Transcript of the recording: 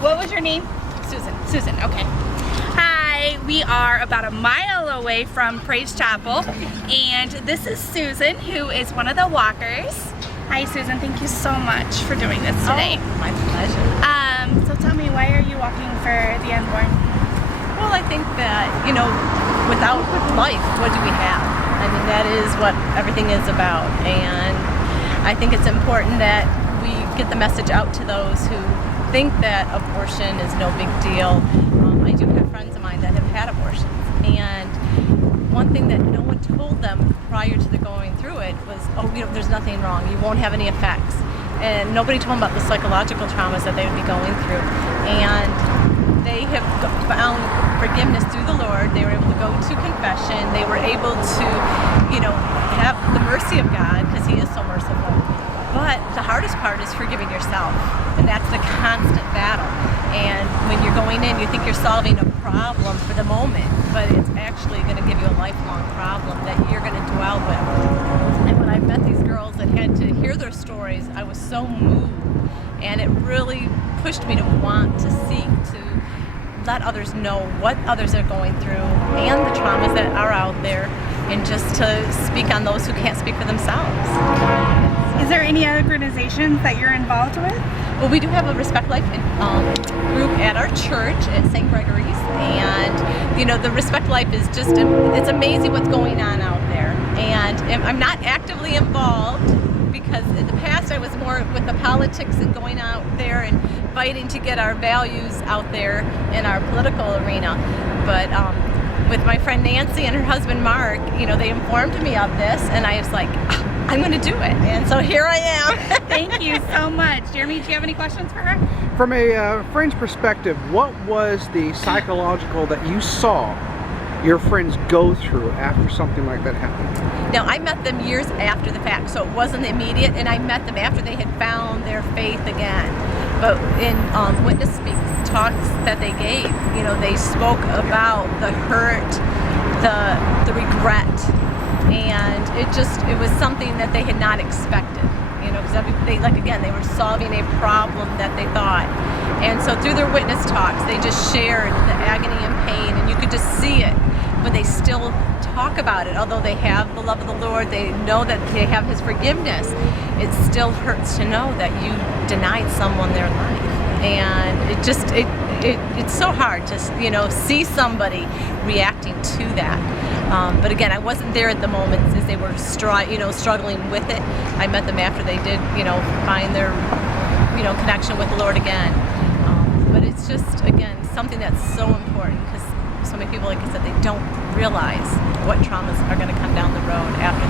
What was your name? Susan. Susan, okay. Hi, we are about a mile away from Praise Chapel, and this is Susan, who is one of the walkers. Hi Susan, thank you so much for doing this today. Oh, my pleasure. So tell me, why are you walking for the unborn? Well, I think that, without life, what do we have? I mean, that is what everything is about, and I think it's important that we get the message out to those who think that abortion is no big deal. I do have friends of mine that have had abortions, and one thing that no one told them prior to the going through it was, there's nothing wrong, you won't have any effects. And nobody told them about the psychological traumas that they would be going through. And they have found forgiveness through the Lord. They were able to go to confession. They were able to, have the mercy of God, because He is so merciful. But the hardest part is forgiving yourself. And that's the constant battle. And when you're going in, you think you're solving a problem for the moment, but it's actually going to give you a lifelong problem that you're going to dwell with. And when I met these girls that had to hear their stories, I was so moved. And it really pushed me to want to seek to let others know what others are going through and the traumas that are out there, and just to speak on those who can't speak for themselves. Is there any other organizations that you're involved with? Well, we do have a Respect Life group at our church at St. Gregory's, and the Respect Life is just, it's amazing what's going on out there. And I'm not actively involved, because in the past I was more with the politics and going out there and fighting to get our values out there in our political arena. But with my friend Nancy and her husband Mark, they informed me of this, and I was like, I'm going to do it, and so here I am. Thank you so much. Jeremy, do you have any questions for her? From a friend's perspective, what was the psychological that you saw your friends go through after something like that happened? Now, I met them years after the fact, so it wasn't immediate, and I met them after they had found their faith again. But in witness talks that they gave, they spoke about the hurt, the regret, and it was something that they had not expected, because they were solving a problem that they thought. And so through their witness talks, they just shared the agony and pain, and you could just see it, but they still talk about it. Although they have the love of the Lord, they know that they have His forgiveness, it still hurts to know that you denied someone their life. And it's so hard to see somebody reacting to that. But again, I wasn't there at the moment as they were struggling with it. I met them after they did find their connection with the Lord again. But it's just, again, something that's so important, because so many people, like I said, they don't realize what traumas are going to come down the road after